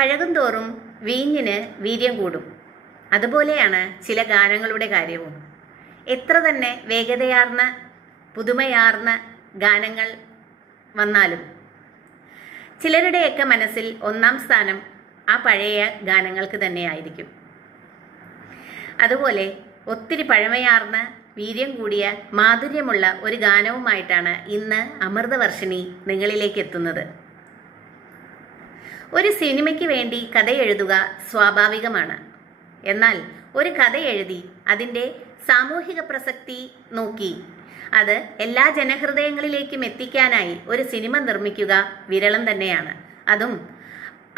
പഴകുംതോറും വീഞ്ഞിന് വീര്യം കൂടും. അതുപോലെയാണ് ചില ഗാനങ്ങളുടെ കാര്യവും. എത്ര തന്നെ വേഗതയാർന്ന പുതുമയാർന്ന ഗാനങ്ങൾ വന്നാലും ചിലരുടെയൊക്കെ മനസ്സിൽ ഒന്നാം സ്ഥാനം ആ പഴയ ഗാനങ്ങൾക്ക് തന്നെയായിരിക്കും. അതുപോലെ ഒത്തിരി പഴമയാർന്ന വീര്യം കൂടിയ മാധുര്യമുള്ള ഒരു ഗാനവുമായിട്ടാണ് ഇന്ന് അമൃതവർഷിണി നിങ്ങളിലേക്ക് എത്തുന്നത്. ഒരു സിനിമയ്ക്ക് വേണ്ടി കഥ എഴുതുക സ്വാഭാവികമാണ്. എന്നാൽ ഒരു കഥ എഴുതി അതിൻ്റെ സാമൂഹിക പ്രസക്തി നോക്കി അത് എല്ലാ ജനഹൃദയങ്ങളിലേക്കും എത്തിക്കാനായി ഒരു സിനിമ നിർമ്മിക്കുക വിരളം തന്നെയാണ്. അതും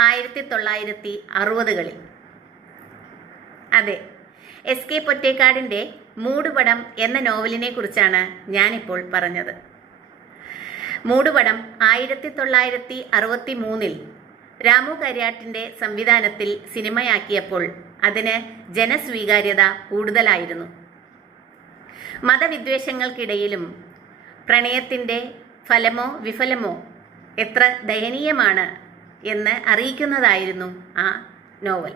1960കളിൽ. അതെ, SK പൊറ്റേക്കാടിൻ്റെ മൂടുപടം എന്ന നോവലിനെ കുറിച്ചാണ് ഞാനിപ്പോൾ പറഞ്ഞത്. മൂടുപടം 1963 രാമു കരിയാട്ടിൻ്റെ സംവിധാനത്തിൽ സിനിമയാക്കിയപ്പോൾ അതിന് ജനസ്വീകാര്യത കൂടുതലായിരുന്നു. മതവിദ്വേഷങ്ങൾക്കിടയിലും പ്രണയത്തിൻ്റെ ഫലമോ വിഫലമോ എത്ര ദയനീയമാണ് എന്ന് അറിയിക്കുന്നതായിരുന്നു ആ നോവൽ.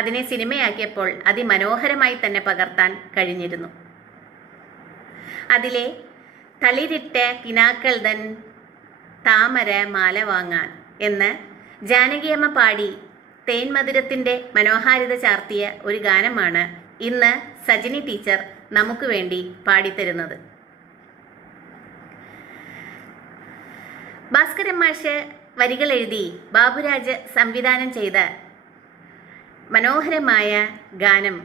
അതിനെ സിനിമയാക്കിയപ്പോൾ അതിമനോഹരമായി തന്നെ പകർത്താൻ കഴിഞ്ഞിരുന്നു. അതിലെ തളിരിട്ട കിനാക്കൾ തൻ താമര മാല വാങ്ങാൻ എന്ന് ജാനകിയമ്മ പാടി തേൻമധുരത്തിൻ്റെ മനോഹാരിത ചാർത്തിയ ഒരു ഗാനമാണ് ഇന്ന് സജിനി ടീച്ചർ നമുക്ക് വേണ്ടി പാടിത്തരുന്നത്. ഭാസ്കരൻ മാഷ് വരികൾ എഴുതി ബാബുരാജ് സംവിധാനം ചെയ്ത മനോഹരമായ ഗാനം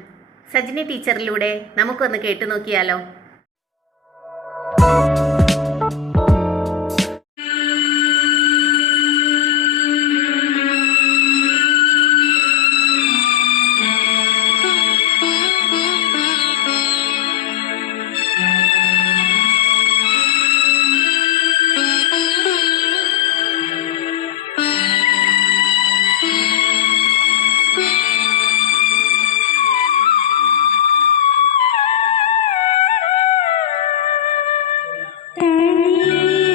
സജിനി ടീച്ചറിലൂടെ നമുക്കൊന്ന് കേട്ടു നോക്കിയാലോ? Thank you.